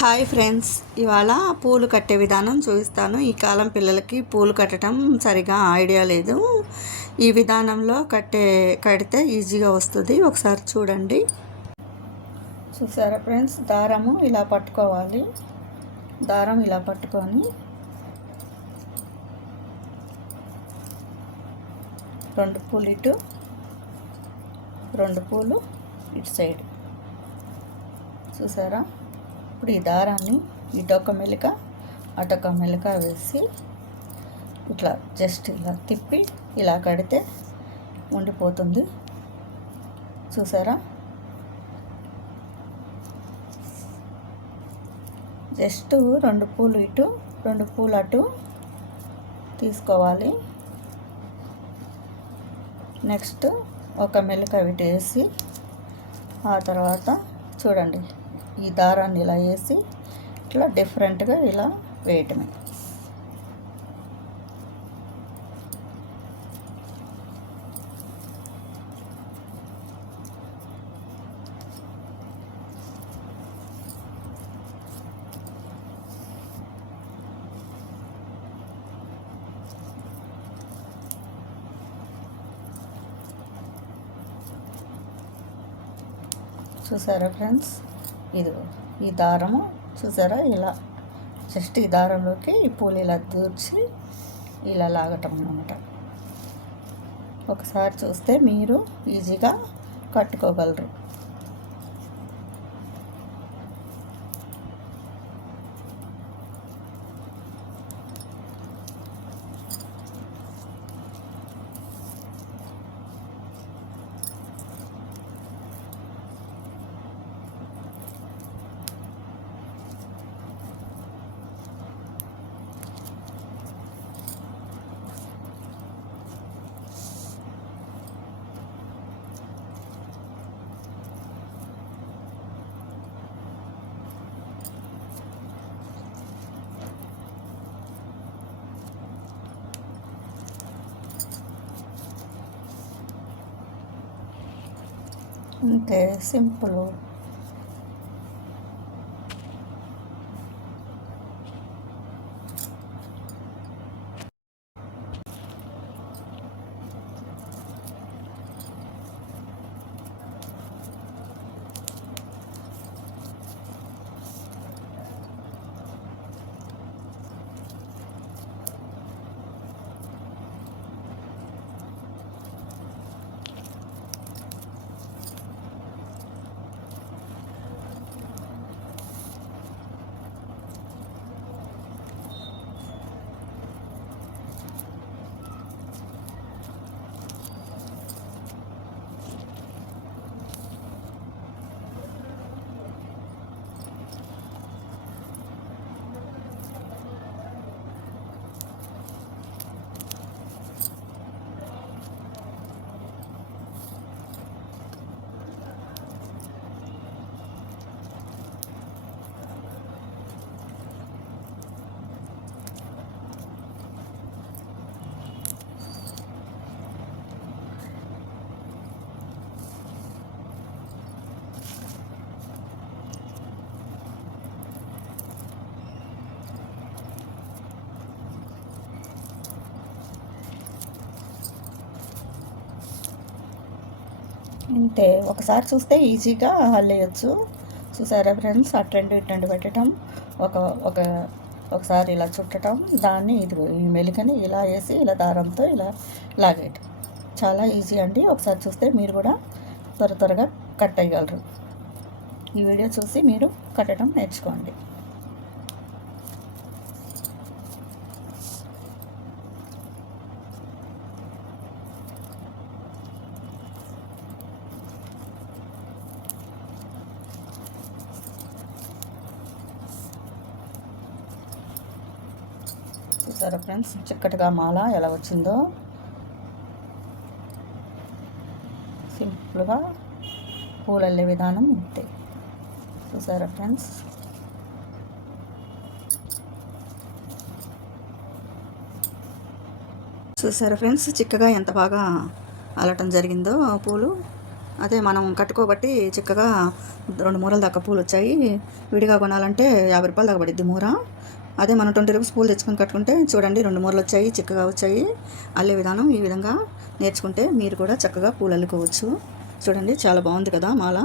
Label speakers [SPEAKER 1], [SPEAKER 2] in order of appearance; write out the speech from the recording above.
[SPEAKER 1] Hi friends. ఇవాళ పూలు కట్టే విధానం చూపిస్తాను. ఈ కాలం పిల్లలకి పూలు కట్టడం సరిగా ఐడియా లేదు. ఈ విధానంలో కట్టే కడితే ఈజీగా వస్తుంది. ఒకసారి చూడండి. చూసారా ఫ్రెండ్స్? దారము ఇలా పట్టుకోవాలి. దారం ఇలా పట్టుకొని రెండు పూలు ఇటు రెండు పూలు ఇటు సైడ్. చూసారా? ఇప్పుడు ఈ దారాన్ని ఇటొక మెలిక అటొక మెలిక వేసి ఇట్లా జస్ట్ ఇలా తిప్పి ఇలా కడితే ఉండిపోతుంది. చూసారా? జస్ట్ రెండు పూలు ఇటు రెండు పూలు అటు తీసుకోవాలి. నెక్స్ట్ ఒక మెలిక ఇటు వేసి ఆ తర్వాత చూడండి. ఈ దారాన్ని ఇలా వేసి ఇట్లా డిఫరెంట్గా ఇలా వేయటమే. చూసారా ఫ్రెండ్స్? ఇది ఈ దారము చూసారా ఇలా? జస్ట్ ఈ దారంలోకి ఈ పూలు ఇలా దూర్చి ఇలా లాగటం అనమాట ఒకసారి చూస్తే మీరు ఈజీగా కట్టుకోగలరు. okay simple ఇంతే. ఒకసారి చూస్తే ఈజీగా అల్లేయచ్చు. చూసారా ఫ్రెండ్స్? అటెండ్ ఇటెండ్ పెట్టడం ఒక ఒక ఒకసారి ఇలా చుట్టడం దాన్ని ఇది ఈ మెలికని ఇలా వేసి ఇలా దారంతో ఇలా లాగేయటం. చాలా ఈజీ అండి. ఒకసారి చూస్తే మీరు కూడా త్వర త్వరగా కట్ అయ్యగలరు. ఈ వీడియో చూసి మీరు కట్టడం నేర్చుకోండి. చూసారా ఫ్రెండ్స్? చిక్కటిగా మాల ఎలా వచ్చిందో. సింపుల్గా పూలల్లే విధానం ఇంతే చూసారా ఫ్రెండ్స్? చూసారా ఫ్రెండ్స్? చిక్కగా ఎంత బాగా అలటం జరిగిందో పూలు. అదే మనం కట్టుకోబట్టి చిక్కగా రెండు మూరల దాకా పూలు వచ్చాయి విడిగా కొనాలంటే యాభై రూపాయలు దాకా పడిద్ది మూర. అదే మనం ట్వంటీ రూపీస్ పూలు తెచ్చుకొని కట్టుకుంటే చూడండి రెండు మూరలు వచ్చాయి చిక్కగా వచ్చాయి. అల్లే విధానం ఈ విధంగా నేర్చుకుంటే మీరు కూడా చక్కగా పూలు అల్లుకోవచ్చు. చూడండి చాలా బాగుంది కదా మాల.